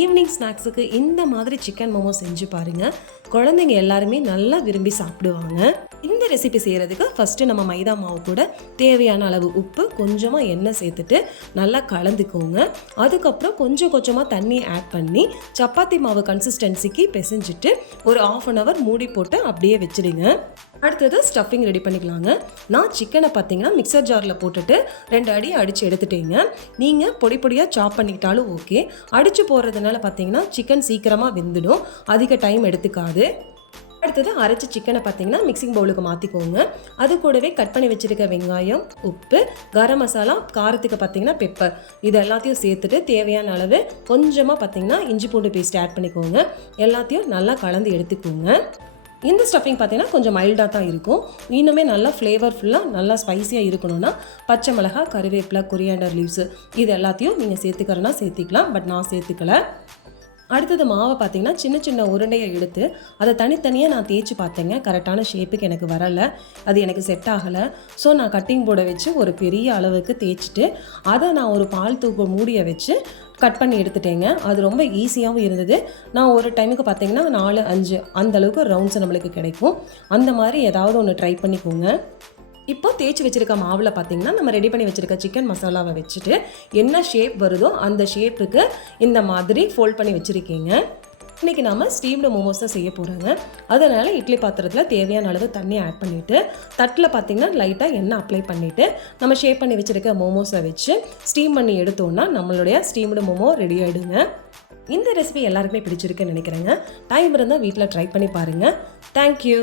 Evening ஸ்நாக்ஸுக்கு இந்த மாதிரி சிக்கன் மோமோ செஞ்சு பாருங்கள். குழந்தைங்க எல்லாருமே நல்லா விரும்பி சாப்பிடுவாங்க. இந்த ரெசிபி செய்கிறதுக்கு ஃபஸ்ட்டு நம்ம மைதா மாவு கூட தேவையான அளவு உப்பு, கொஞ்சமாக எண்ணெய் சேர்த்துட்டு நல்லா கலந்துக்கோங்க. அதுக்கப்புறம் கொஞ்சம் கொஞ்சமாக தண்ணி ஆட் பண்ணி சப்பாத்தி மாவு கன்சிஸ்டன்சிக்கு பிசைஞ்சிட்டு ஒரு 1/2 hour மூடி போட்டு அப்படியே வச்சுடுங்க. அடுத்தது ஸ்டஃபிங் ரெடி பண்ணிக்கலாங்க. நான் சிக்கனை பார்த்தீங்கன்னா மிக்சர் ஜாரில் போட்டுட்டு 2 அடி அடித்து எடுத்துட்டேங்க. நீங்கள் பொடி பொடியாக சாப் பண்ணிக்கிட்டாலும் ஓகே. அடித்து போடுறதுனால பார்த்தீங்கன்னா சிக்கன் சீக்கிரமாக வெந்துடும், அதிக டைம் எடுத்துக்காது. அடுத்தது அரைச்சி சிக்கனை பார்த்தீங்கன்னா மிக்சிங் பவுலுக்கு மாற்றிக்கோங்க. அது கூடவே கட் பண்ணி வச்சுருக்க வெங்காயம், உப்பு, கரம் மசாலா, காரத்துக்கு பார்த்தீங்கன்னா பெப்பர், இது எல்லாத்தையும் சேர்த்துட்டு தேவையான அளவு கொஞ்சமாக பார்த்தீங்கன்னா இஞ்சி பூண்டு பேஸ்ட் ஆட் பண்ணிக்கோங்க. எல்லாத்தையும் நல்லா கலந்து எடுத்துக்கோங்க. இந்த ஸ்டஃபிங் பார்த்தீங்கன்னா கொஞ்சம் மைல்டாக தான் இருக்கும். இன்னுமே நல்லா ஃப்ளேவர்ஃபுல்லாக நல்லா ஸ்பைஸியாக இருக்கணும்னா பச்சை மிளகாய், கருவேப்பிலை, கொரியாண்டர் லீவ்ஸு இது எல்லாத்தையும் நீங்கள் சேர்த்துக்கிறனா சேர்த்திக்கலாம். பட் நான் சேர்த்துக்கல. அடுத்தது மாவை பார்த்தீங்கன்னா சின்ன சின்ன உருண்டையை எடுத்து அதை தனித்தனியாக நான் தேய்ச்சி பார்த்தேங்க. கரெக்டான ஷேப்புக்கு எனக்கு வரலை, அது எனக்கு செட் ஆகலை. ஸோ நான் கட்டிங் போர்டை வச்சு ஒரு பெரிய அளவுக்கு தேய்ச்சிட்டு அதை நான் ஒரு பால் தூக்கு மூடியை வச்சு கட் பண்ணி எடுத்துட்டேங்க. அது ரொம்ப ஈஸியாகவும் இருந்தது. நான் ஒரு டைமுக்கு பார்த்தீங்கன்னா 4-5 அந்த அளவுக்கு ரவுண்ட்ஸ் நம்மளுக்கு கிடைக்கும். அந்த மாதிரி ஏதாவது ஒன்று ட்ரை பண்ணிக்கோங்க. இப்போ தேய்ச்சி வச்சுருக்க மாவில் பார்த்தீங்கன்னா நம்ம ரெடி பண்ணி வச்சுருக்க சிக்கன் மசாலாவை வச்சுட்டு என்ன ஷேப் வருதோ அந்த ஷேப்புக்கு இந்த மாதிரி ஃபோல்ட் பண்ணி வச்சுருக்கீங்க. இன்றைக்கி நம்ம ஸ்டீம்டு மோமோஸை செய்ய போகிறோங்க. அதனால் இட்லி பாத்திரத்தில் தேவையான அளவு தண்ணி ஆட் பண்ணிவிட்டு தட்டில் பார்த்திங்கன்னா லைட்டாக எண்ணெய் அப்ளை பண்ணிவிட்டு நம்ம ஷேப் பண்ணி வச்சுருக்க மோமோஸை வச்சு ஸ்டீம் பண்ணி எடுத்தோன்னா நம்மளுடைய ஸ்டீம்டு மோமோ ரெடி ஆகிடுங்க. இந்த ரெசிபி எல்லாருக்குமே பிடிச்சிருக்குன்னு நினைக்கிறேங்க. டைம் இருந்தால் வீட்டில் ட்ரை பண்ணி பாருங்கள். தேங்க்யூ.